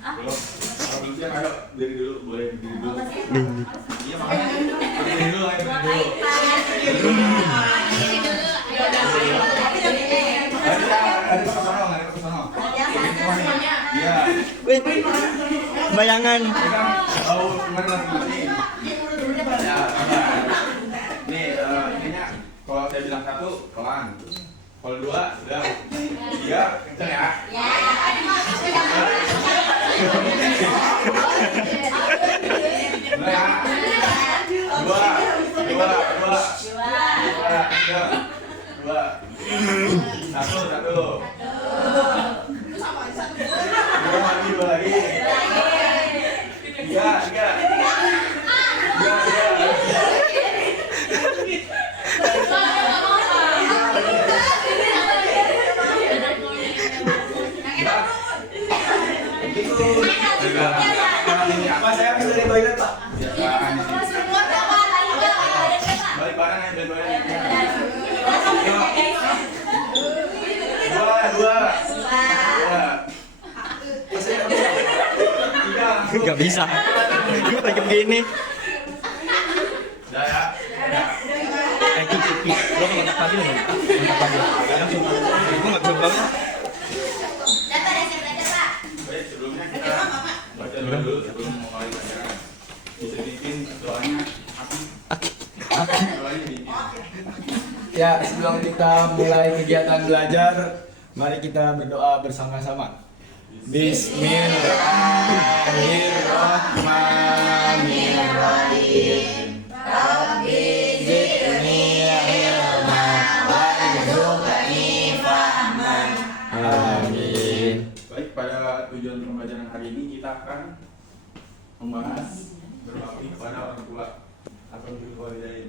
Belum. Kalau belum siap, ayo berdiri dulu, boleh berdiri dulu. Iya makanya berdiri dulu, ayo berdiri dulu. Ada ke sono, ada ke sono. Iya. Bayangan. Tahu kemarin masing-masing. Ya, nih, ininya kalau saya bilang 1, pelan. Kalau 2, udah. 3, kenceng ya. Mulai ya. 2, 1. Dua lagi, 2 lagi. 3. Apa saya bisa dari toilet Pak? Balik barang ya, balik barang. 2. Gak bisa. Gue pakai begini. Udah ya. Kiki. Lo kontak pagi loh. Kontak pagi. Langsung. Gue nggak bisa banget. Baik, sebelumnya kita baca dulu sebelum mulai pelajaran. Bisa bikin doanya doanya bikin. Ya, sebelum kita mulai kegiatan belajar, mari kita berdoa bersama-sama. Bismillahirrahmanirrahim. Rabbi zidni ilman warzuqni fahman. Amin. Baik, pada tujuan pembelajaran hari ini kita akan membahas berbakti kepada orang tua atau birrul walidain.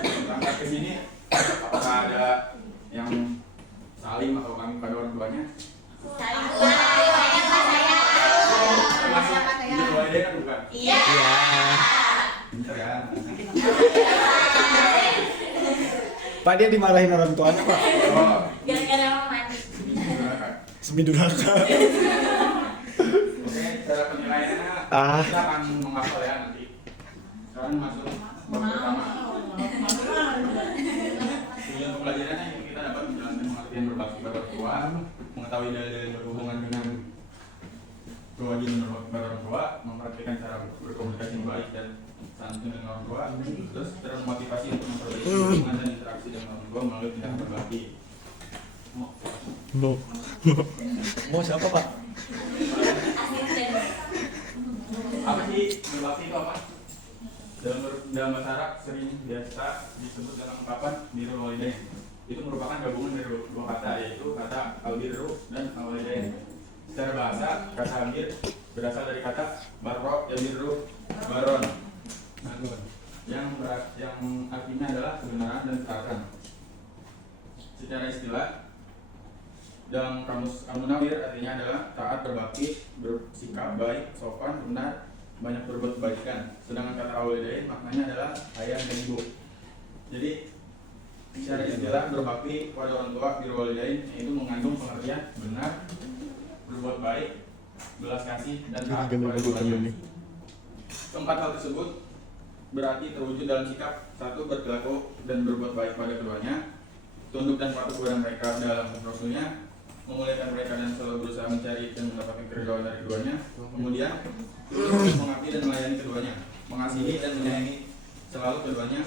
Berangkat ke sini, apakah ada yang salim atau kami pada orang tuanya? Termasuk birrul walidain kan bukan? Iya. Bentar ya. Pak, dia dimarahin orang tuanya, Pak. Oh, Gara-gara roman. Semi durhaka. oke, cara penilaiannya kita akan menghafal ya nanti. Sekarang masuk bab pertama. Tujuan pembelajarannya kita dapat menjalankan pengertian berbakti pada orang tua, mengetahui dalil-dalil berhubungan dengan kewajiban berbakti pada orang tua, mempraktikkan cara berkomunikasi yang baik dan santun dengan orang tua, terus termotivasi untuk memperbaiki hubungan dan interaksi dengan orang tua melalui tindakan berbakti. Mau siapa, Pak? Asisten. Apa sih berbakti itu apa? Dalam bahasa Arab sering biasa disebut dengan ungkapan birrul walidain. Itu merupakan gabungan dari dua kata, yaitu kata al-birru dan al-walidain. Secara bahasa, kata al-bir berasal dari kata barro yabirru baron, yang artinya adalah kebenaran dan ketaatan. Secara istilah, dalam kamus Al-Munawwir artinya adalah taat, berbakti, bersikap baik, sopan, benar, banyak berbuat kebaikan. Sedangkan kata al-walidain maknanya adalah ayah dan ibu. Jadi secara istilah berbakti pada orang tua birrul walidain itu mengandung pengertian benar, berbuat baik, belas kasih dan taat kepada keduanya. Keempat hal tersebut berarti terwujud dalam sikap: 1. Berperilaku dan berbuat baik pada keduanya, tunduk dan patuh kepada mereka dalam Rasulnya, memuliakan mereka dan selalu berusaha mencari dan mendapatkan keridhaan dari keduanya. Kemudian mengabdi dan melayani keduanya, mengasihi dan menyayangi selalu keduanya,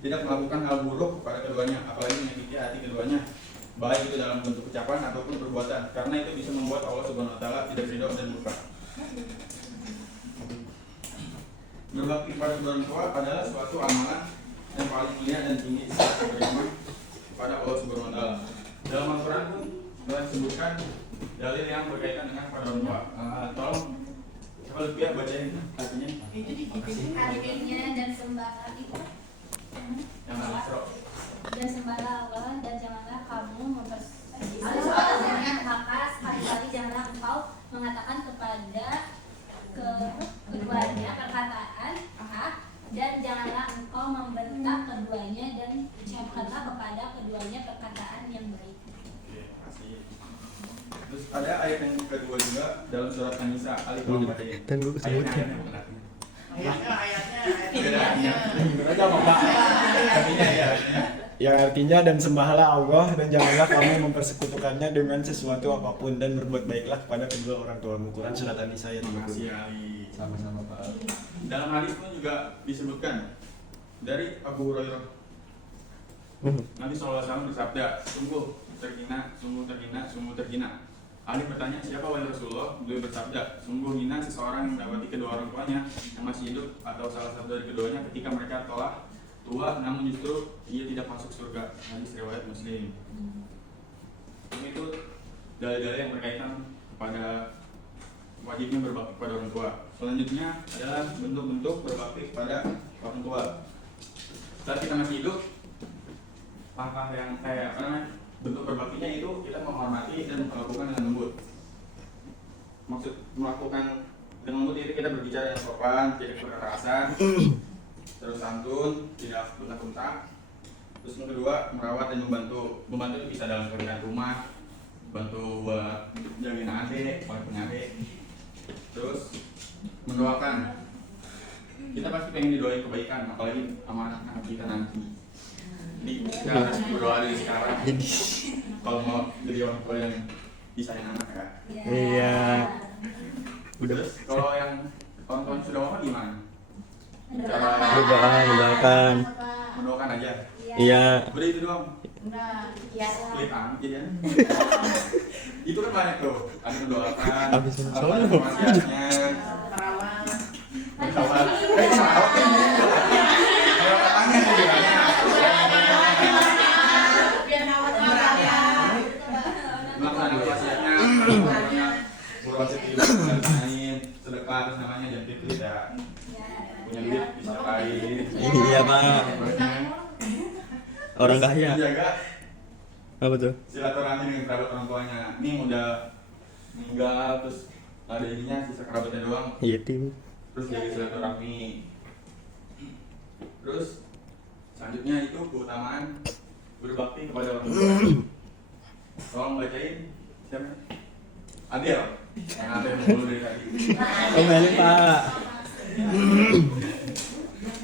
tidak melakukan hal buruk kepada keduanya, apalagi menyakiti hati keduanya, baik itu dalam bentuk ucapan ataupun perbuatan, karena itu bisa membuat Allah Subhanahu wa taala tidak ridho dan murka. Berbakti kepada orang tua adalah suatu amalan yang paling mulia dan tinggi saat beriman kepada Allah Subhanahu wa taala. Dalam Al-Qur'an pun telah disebutkan dalil yang berkaitan dengan kepada orang tua. Tolong coba Lutfia bacain artinya. Artinya dan sembahlah itu. Yang Al-Isra. Dan sembahlah Allah dan janganlah kamu maka sekali-kali janganlah engkau mengatakan kepada keduanya perkataan dan janganlah engkau membentak keduanya dan ucapkanlah kepada keduanya perkataan yang baik. Oke, makasih. Terus ada ayat yang kedua juga dalam surat An-Nisa ayat 24. Dan gue kesemutan. Berarti apa Pak? Artinya ya. Yang artinya dan sembahlah Allah dan janganlah kamu mempersekutukannya dengan sesuatu apapun dan berbuat baiklah kepada kedua orang tuamu. Quran surat An-Nisa ayat Terima kasih 30. Ali. Sama-sama Pak. Dalam hadis pun juga disebutkan dari Abu Hurairah. Nabi SAW bersabda, sungguh terhina, sungguh terhina, sungguh terhina. Ali bertanya, siapa wahai Rasulullah? Beliau bersabda, sungguh hina seseorang yang mendapati kedua orang tuanya yang masih hidup atau salah satu dari keduanya ketika mereka telah tua, namun justru ia tidak masuk surga. Hadis riwayat Muslim. Itu dalil-dalil yang berkaitan kepada wajibnya berbakti kepada orang tua. Selanjutnya adalah bentuk-bentuk berbakti kepada orang tua. Saat kita masih hidup, langkah yang bentuk berbaktinya itu kita menghormati dan melakukan dengan lembut. Maksud melakukan dengan lembut itu kita berbicara yang sopan, tidak kekerasan, terus santun, tidak bentak-bentak. Terus yang kedua merawat dan membantu. Membantu itu bisa dalam pekerjaan rumah, bantu buat jagain adik, buat punya adik. Terus mendoakan. Kita pasti pengen didoain kebaikan, apalagi sama anak-anak kita nanti. Jadi kita harus berdoa dari sekarang. Kalau mau jadi orang tua yang disayang anak ya. Iya. Terus kalau yang orang tua sudah wafat gimana? Cara Mendoakan. mendoakan aja. Iya. Udah itu doang. Iya. Klik aja ya. Itu kan banyak tuh. Ada mendoakan. Habis apa sholat. informasinya. Merawat. Merawat kan gitu. Merawat tangan tuh gimana? Melakukan wasiatnya, berwasiat di lain, sedekah terus namanya jangan pikir ya. Punya duit bisa kain. Iya Pak. Orang kaya. Jaga Apa tuh? silaturahmi dengan kerabat orang tuanya. Ini udah meninggal terus ada ininya sisa kerabatnya doang. Iya tim. Terus jaga silaturahmi. Terus selanjutnya itu keutamaan berbakti kepada orang tua. Tolong bacain siapa? Adel. Yang Adel dulu dari tadi. Oh balik Pak.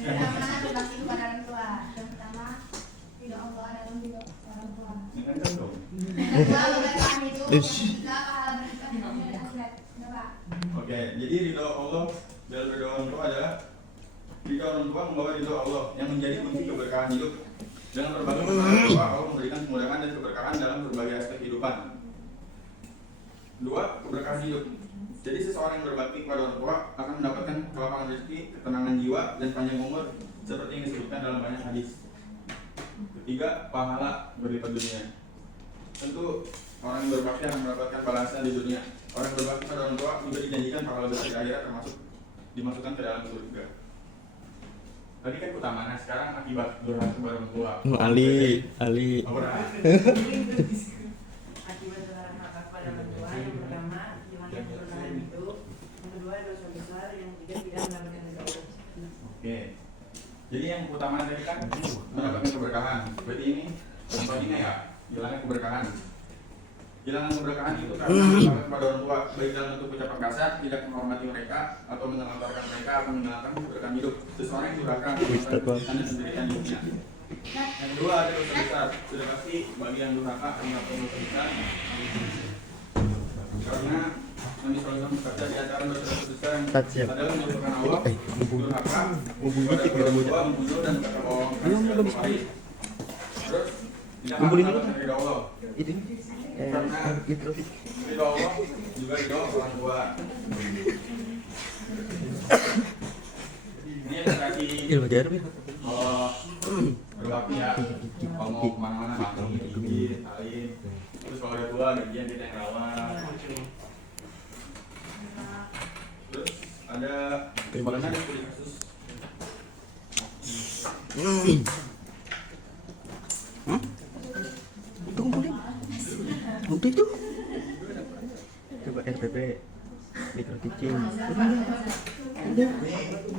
Pertama berbakti kepada orang tua. Yang pertama ridho Allah dalam ridho orang tua. Ini kan dong. Kedua keberkahan itu Ish. adalah pahala berkah di dunia dan akhirat. Kenapa? Oke, jadi ridho Allah dalam ridho orang tua adalah ridho orang tua membawa ridho Allah yang menjadi kunci keberkahan hidup. Dengan berbakti kepada orang tua, Allah memberikan kemudahan dan keberkahan dalam berbagai aspek kehidupan. Dua, keberkahan hidup. Jadi seseorang yang berbakti kepada orang tua akan mendapatkan kelapangan rezeki, ketenangan jiwa, dan panjang umur seperti yang disebutkan dalam banyak hadis. Ketiga, pahala berlipat dunia. Tentu orang yang berbakti akan mendapatkan balasan di dunia. Orang yang berbakti pada orang tua juga dijanjikan pahala besar di akhirat, termasuk dimasukkan ke dalam surga. Tadi kan utama, sekarang akibat durhaka kepada orang tua. Ali. Apa? Akibat durhaka kepada orang tua, yang pertama hilangnya keberkahan hidup, yang kedua dosa besar, yang ketiga tidak mendapatkan ridho Allah. Oke. Jadi yang utama tadi kan mendapatkan keberkahan. Berarti ini contohnya ya, hilangnya keberkahan. Hilangnya keberkahan itu karena durhaka kepada orang tua, baik dalam bentuk ucapan kasar, tidak menghormati mereka, atau menelantarkan mereka, atau menghilangkan keberkahan hidup. Seseorang yang durhaka menyebabkan kesulitan dan penderitaan hidupnya. Yang kedua ada dosa besar. Sudah pasti bagi yang durhaka akan melakukan dosa besar. Karena Nabi SAW berkata di antara dosa besar yang adalah menyebabkan Allah, durhaka, kepada orang tua, membunuh dan berkata bohong. Terus tidak akan mendapatkan ridho Allah. Itu. Karena Itu. ridho Allah juga ridho orang tua. Ini yang kasih Ilmu jarum ya. kalau berbakti ya, kalau mau kemana-mana bakti, gigit, salin. Terus kalau udah tua gajian kita yang rawat. Terus ada Terima kasih. ada studi kasus. Itu kumpulin. Bukti itu. Coba RPP. Micro teaching. Ini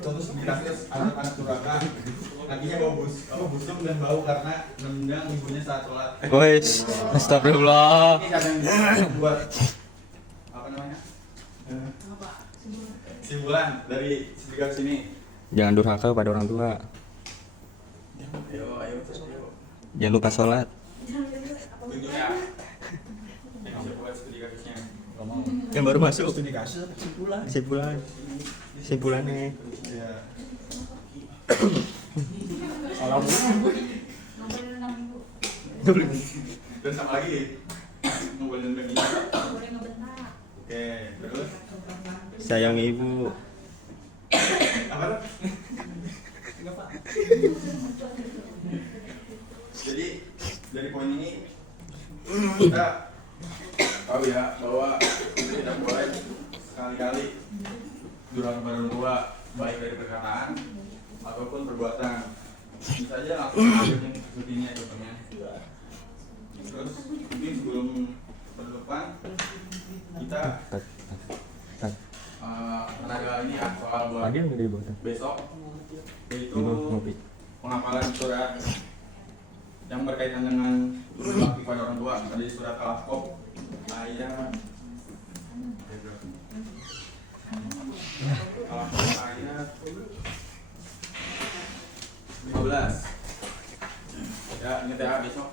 contoh studi kasus anak-anak durhaka. Kakinya bau busuk dan bau karena menendang ibunya saat sholat. Wes, astagfirullah. Ini siapa yang buat apa namanya? Simpulan dari speaker sini. Jangan durhaka pada orang tua. Ayo. Jangan lupa sholat. Tunjuknya. Yang bisa buat studi kasusnya. Yang baru masuk. Studi kasus apa kesimpulan? Simpulannya. Ya. Kalau Ngobrol tentang minggu. Dan sama lagi ngobrolin tentang ini. Boleh ngebentak. Oke, terus Sayang ibu. apa tuh? Jadi dari poin ini kita tahu ya bahwa kita tidak boleh sekali-kali durhaka pada orang tua, baik dari perkataan ataupun perbuatan. Bisa aja langsung yang seperti ini contohnya. Terus mungkin sebelum penutupan kita tenaga ini ya soal buat Lagi yang gede banget. besok, yaitu Ngopi. penghafalan surat yang berkaitan dengan berbakti pada orang tua. Ada di surat Al-Ahqaf ayat ayat 15. Ya, ini TA besok.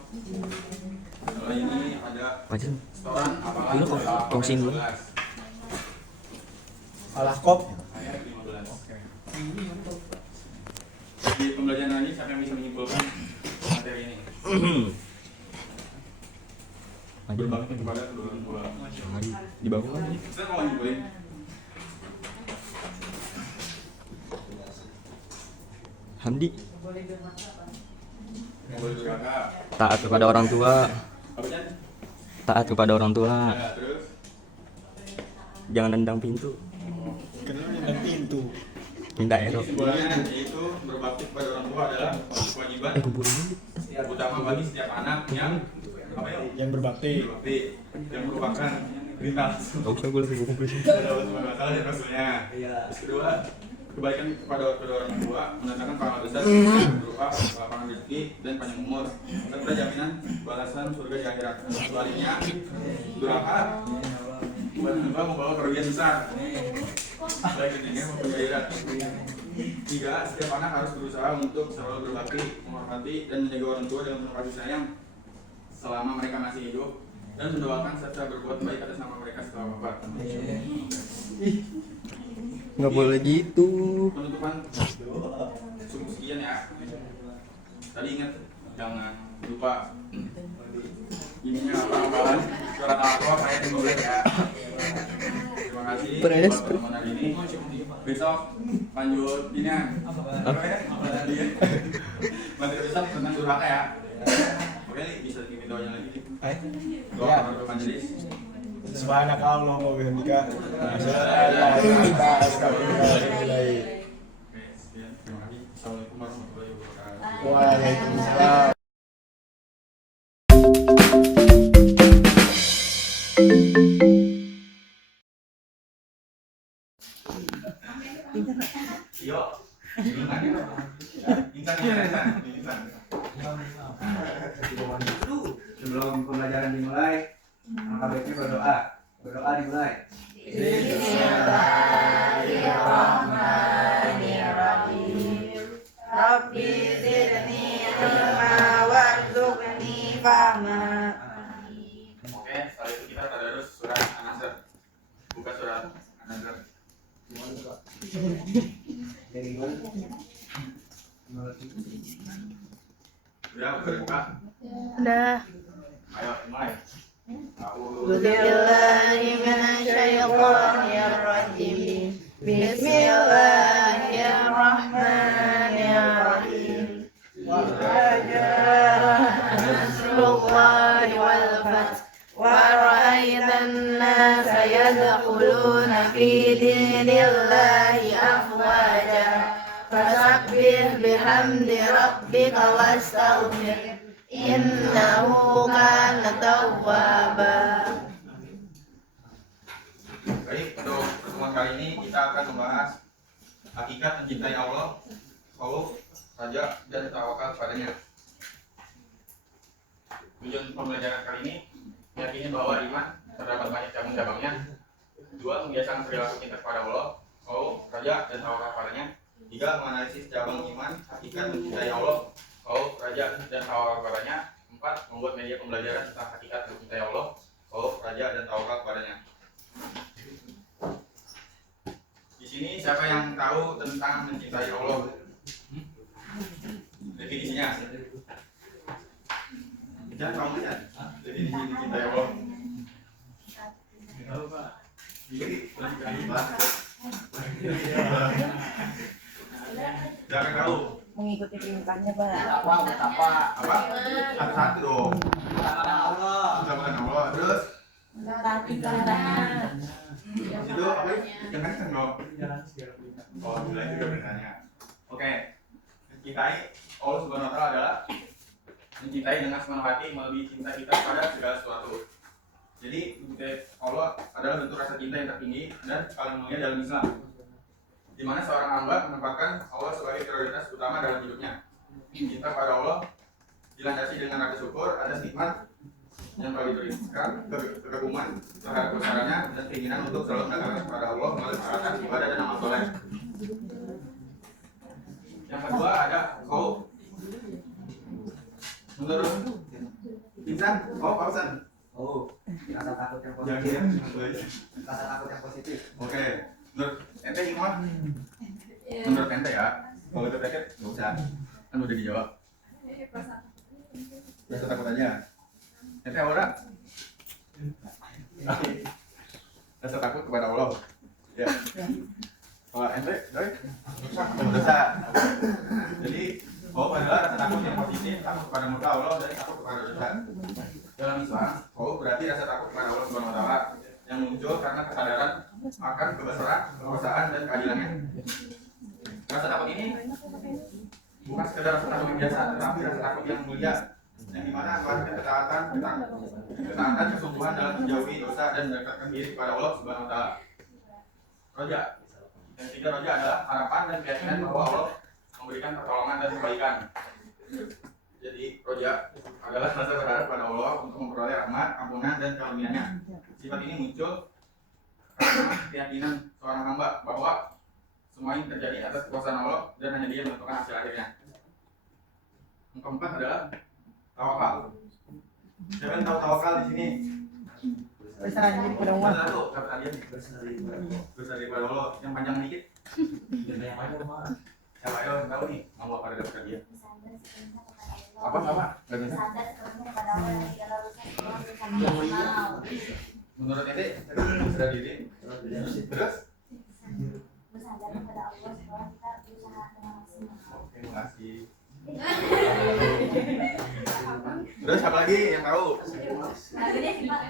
Kalau ini ada Aja. setoran hafalan Dulu surat Al-Ahqaf kongsiin dulu. 15. Al-Ahqaf. Ayat 15. Di pembelajaran ini siapa yang bisa menyimpulkan materi ini? Aja. Berbakti kepada kedua orang tua. Di bawah. Saya mau nyimpulin. Hamdi. Yang boleh durhaka. Taat kepada orang tua. Apa Chan? Taat kepada orang tua. Ya, terus Jangan tendang pintu. Kenapa dan pintu? Minta jadi erok. kesimpulannya yaitu berbakti kepada orang tua adalah kewajiban Kumpulin dulu. utama bagi setiap anak yang apa ya? Yang berbakti. Berbakti yang merupakan perintah Gak usah gue lagi kumpulin. Allah Subhanahu wa taala dan Rasulnya. Terus kedua, kebaikan kepada kedua orang tua mendatangkan pahala besar berupa lapangan rezeki dan panjang umur serta jaminan balasan surga di akhirat. Sebaliknya, durhaka membawa kerugian besar baik di dunia maupun di akhirat. Tiga, setiap anak harus berusaha untuk selalu berbakti, menghormati dan menjaga orang tua dengan penuh kasih sayang selama mereka masih hidup dan mendoakan serta berbuat baik atas nama mereka setelah wafat. Nggak boleh gitu. Penutupan cukup sekian ya. Tadi ingat jangan lupa ininya apa hafalan surat Al-Ahqaf ayat 15 ya. Terima kasih buat teman hari ini. Besok lanjut ini ya. Apa ya? Tadi ya. Materi besok tentang durhaka ya. Oke nih bisa diminta doanya lagi. Doa Ya. kepada majelis. Subhanakallah wa bihamdika. Oke, sekian. Terima kasih. Assalamualaikum warahmatullahi wabarakatuh. Waalaikumsalam. Yo, ingat ya. Insan. Sebelum pembelajaran dimulai, maka baiknya berdoa. Berdoa dimulai. Bismillahirrahmanirrahim. Rabbi zidni ilma warzuqni fahma. Oke, setelah itu kita tadarus surat An-Nasr. Buka surat An-Nasr. Udah buka. Udah. Ayo mulai. Billahi minasyaitonir rajim. Bismillahirrahmanirrahim. Idza jaa nasrullahi wal fath wa ra'aitan nasa yadkhuluna fi dinillahi afwaja fasabbih bihamdi rabbika wastaghfir innahu kana tawwaba. Baik, untuk pertemuan kali ini kita akan membahas hakikat mencintai Allah, khauf, raja, dan tawakal kepadanya. Tujuan pembelajaran kali ini meyakini bahwa iman terdapat banyak cabang-cabangnya 2. Membiasakan perilaku cinta kepada Allah, khauf, raja, dan tawakal kepadanya. 3. Menganalisis cabang iman, hakikat mencintai Allah, khauf, raja, dan tawakal kepadanya. 4. Membuat media pembelajaran tentang hakikat mencintai Allah, khauf, raja, dan tawakal kepadanya. Di sini siapa yang tahu tentang mencintai Allah? Definisinya? Jangan kamu ya. Definisi mencintai Allah. Tahu Pak. Jangan tahu. Mengikuti perintahnya, Pak. Betapa. Apa? Satu-satu dong. Kepada Allah. Ucapan Allah. Terus Taati perintahnya. itu apa? Jangan kan dong. Oh, mulai juga perintahnya. Oke. Mencintai Allah Subhanahu wa taala adalah mencintai dengan sepenuh hati, melebihi cinta kita pada segala sesuatu. Jadi mencintai Allah adalah bentuk rasa cinta yang tertinggi dan paling mulia dalam Islam, di mana seorang hamba menempatkan Allah sebagai prioritas utama dalam hidupnya. Cinta pada Allah dilandasi dengan rasa syukur atas nikmat yang telah diberikan, kekaguman terhadap kebesarannya, dan keinginan untuk selalu mendekatkan kepada Allah melalui perkataan ibadah dan amal soleh. Yang kedua ada khauf. Menurut Insan, khauf apa San? Oh, rasa takut yang Yang positif. Rasa takut yang positif. Oke, menurut ente gimana? Menurut ente ya, kalau itu paket nggak usah, kan udah dijawab. Rasa takut aja. Ente orang? Rasa takut kepada Allah. Ya. Kalau ente, doi? Dosa. Jadi, khauf adalah rasa takut yang positif, takut kepada murka Allah dan takut kepada dosa. Dalam Islam, khauf berarti rasa takut kepada Allah Subhanahu wa taala yang muncul karena kesadaran akan kebesaran, kekuasaan, dan keadilannya. Rasa takut ini bukan sekedar rasa takut yang biasa, tetapi rasa takut yang mulia, yang dimana melahirkan ketaatan kesungguhan dalam menjauhi dosa dan mendekatkan diri kepada Allah Subhanahu wa taala. Roja. Yang ketiga roja adalah harapan dan keyakinan bahwa Allah memberikan pertolongan dan kebaikan. Jadi roja adalah rasa berharap pada Allah untuk memperoleh rahmat, ampunan, dan karunia-Nya. Sifat ini muncul karena keyakinan seorang hamba bahwa semua ini terjadi atas kekuasaan Allah dan hanya Dia menentukan hasil akhirnya. Yang keempat adalah tawakal. Siapa yang tahu tawakal di sini? Berserah diri kepada Allah. Satu, kata tadi besar daripada Allah. Yang panjang dikit. Yang mana Pak? Siapa yang tahu nih? Mau apa daripada dia? Apa? Gak bisa. Sadar sepenuhnya kepada Allah dan segala urusan Tuhan bersama maksimal. Menurut ente, besar diri. Terus? Bersandar kepada Allah setelah kita berusaha dengan maksimal. Oke, terima kasih. Terus apa lagi yang tahu? Lagi deh, Pak.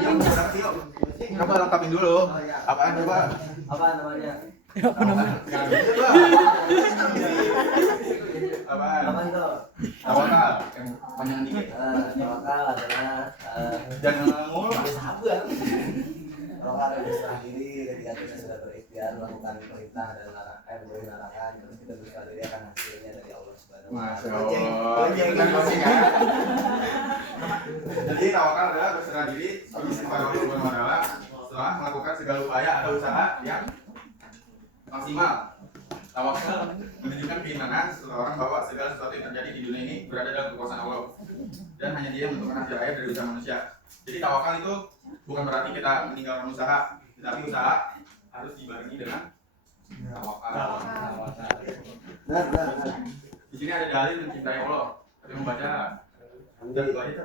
Yuk, berapa sih, yuk? Coba lengkapin dulu. Apaan coba? Apa namanya? Apa namanya? Apaan? Apa itu? Tawakal. Yang panjang dikit. Tawakal adalah Jangan ngomong. sabar. Tawakal adalah berserah diri ketika kita sudah berikhtiar melakukan perintah dan menjauhi larangan, terus kita berserah diri akan hasilnya dari Allah Subhanahu wa Masya taala. Allah. Kita closing ya. Jadi tawakal adalah berserah diri kepada Allah Subhanahu wa taala setelah melakukan segala upaya atau usaha yang maksimal. Tawakal menunjukkan keimanan seseorang bahwa segala sesuatu yang terjadi di dunia ini berada dalam kekuasaan Allah dan hanya Dia yang menentukan hasil akhir dari usaha manusia. Jadi tawakal itu bukan berarti kita meninggalkan usaha, tetapi usaha harus dibarengi dengan tawakal. Di sini ada dalil mencintai Allah. Tapi membaca dan itu aja.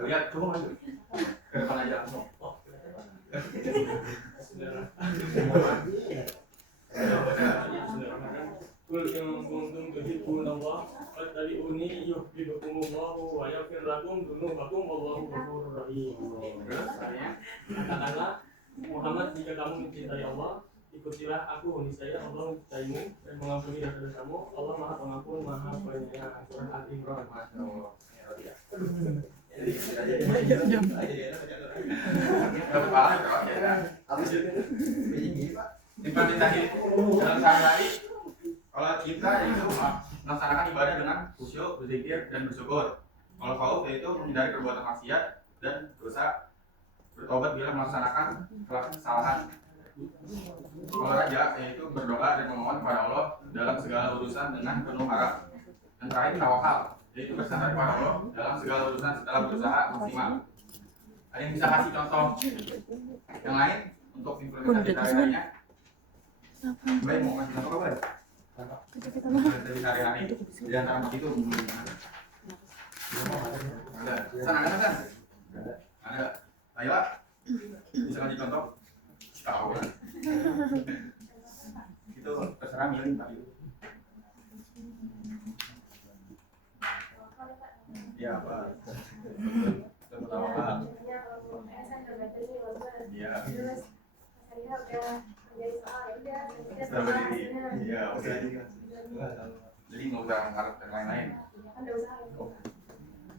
Lihat, coba maju. Ke depan aja langsung. Qul in kuntum tuhibbunallaha fattabi'uni yuhibbukumullahu wa yaghfir lakum dzunubakum wallahu ghafurur rahim. Katakanlah, Muhammad, jika kamu mencintai Allah, ikutilah aku, niscaya Allah mencintaimu dan mengampuni dosa-dosamu. Allah Maha Pengampun, Maha Penyayang. Surah Al-Imran. Dapat pahala ya. Habis itu begini Pak. Implementasi dalam sehari-hari. Kalau kita itu melaksanakan ibadah dengan khusyuk, berzikir, dan bersyukur. Kalau khauf yaitu menghindari perbuatan maksiat dan dosa bertobat bila melaksanakan kesalahan. Kalau raja yaitu berdoa dan memohon kepada Allah dalam segala urusan dengan penuh harap. Dan terakhir tawakal, yaitu bersandar kepada Allah dalam segala urusan setelah berusaha maksimal. Ada yang bisa kasih contoh yang lain untuk implementasi sehari-harinya? Baik, mau kasih contoh apa? Dari sehari-hari di antara empat itu ada. Sana. Ada. Ayo, bisa kasih contoh? Tahu kan? Itu terserah milih Pak. Ya apa? Tawakal. Iya. Sudah berdiri. Iya, oke. Jadi nggak usah mengharap yang lain-lain.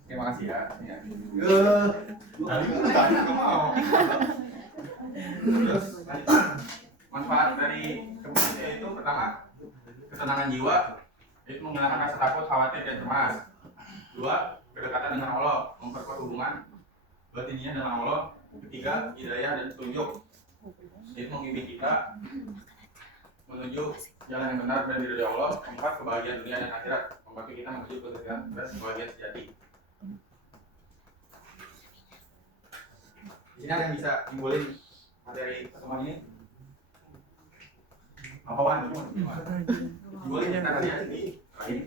Terima kasih ya. Tadi nggak mau. Terus manfaat dari kemudian itu pertama ketenangan jiwa, itu menghilangkan rasa takut, khawatir dan cemas. Dua, kedekatan dengan Allah, memperkuat hubungan batinnya dengan Allah. Ketiga, hidayah dan petunjuk, itu membimbing kita menuju jalan yang benar dan diridhoi Allah. Keempat, kebahagiaan dunia dan akhirat, membantu kita menuju kebahagiaan sejati. Di sini ada yang bisa timbulin materi pertemuan ini? Apaan? Timbulin kita tadi ya di terakhir.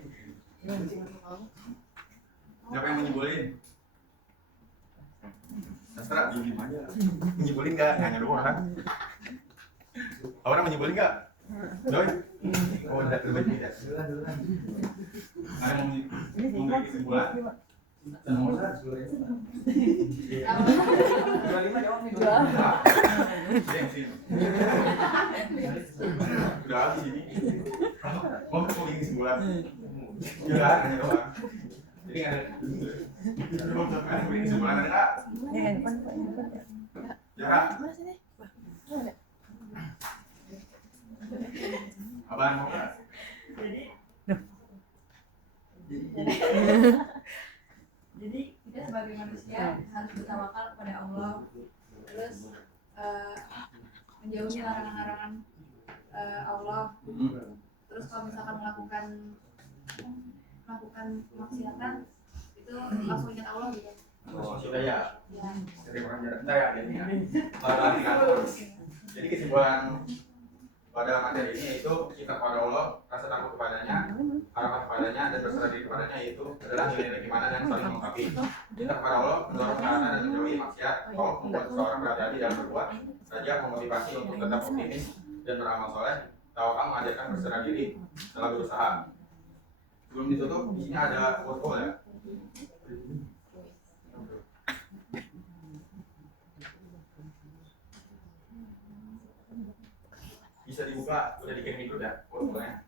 Siapa yang menyibulin? Sastra, diem aja. Menyibulin nggak? Nanya dulu orang. Orang menyibulin nggak? Doi? Oh, udah terbaik tidak. Ada yang memberi kesimpulan? Udah habis ini. Mau bikin kesimpulan? Ya, hanya doang. Jadi nggak ada bikin kesimpulan ada nggak? Ya. Abang mau nggak? Jadi kita sebagai manusia harus bertawakal kepada Allah, terus menjauhi larangan-larangan Allah. Terus kalau misalkan melakukan kemaksiatan itu langsung ingat Allah gitu. Oh, sudah ya. Ya. Terima kasih. Bentar ya, ini ya. Jadi kesimpulan pada materi ini itu cinta kepada Allah, rasa takut kepadanya, harapan kepadanya, dan berserah diri kepadanya, yaitu adalah nilai-nilai keimanan yang saling melengkapi. Cinta kepada Allah mendorong ketaatan dan menjauhi maksiat. Allah membuat seseorang berhati-hati dalam berbuat, saja memotivasi untuk tetap optimis dan beramal soleh. Tawakal mengajarkan berserah diri setelah berusaha. Sebelum ditutup, di sini ada foto ya. Bisa dibuka, udah dikirim itu ya fotonya.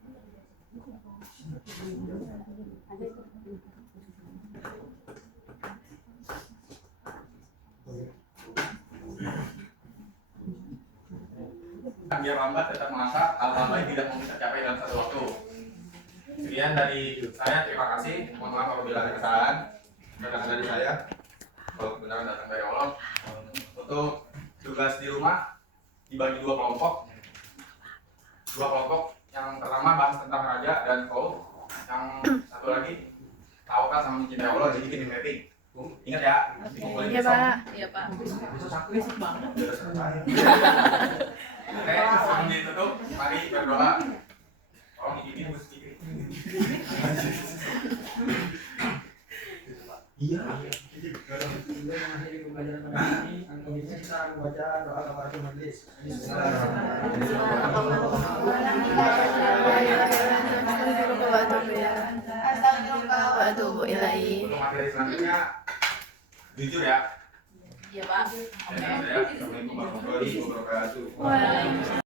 Biar lambat tetap melangkah, hal-hal baik tidak mungkin tercapai dalam satu waktu. Sekian dari saya, terima kasih. Mohon maaf apabila ada kesalahan. Datang dari saya, kalau kebenaran datang dari Allah. Untuk tugas di rumah dibagi dua kelompok. Yang pertama bahas tentang raja dan kau. Yang satu lagi tawakal sama mencintai Allah, jadi bikin mapping. Ingat ya, dikumpulin besok. Iya Pak. Besok banget. Oke, sebelum ditutup, mari berdoa. Tolong ini harus dikit. Iya. Kita baca doa kafaratul majlis. Untuk materi selanjutnya, jujur ya. Iya Pak. Assalamualaikum warahmatullahi wabarakatuh.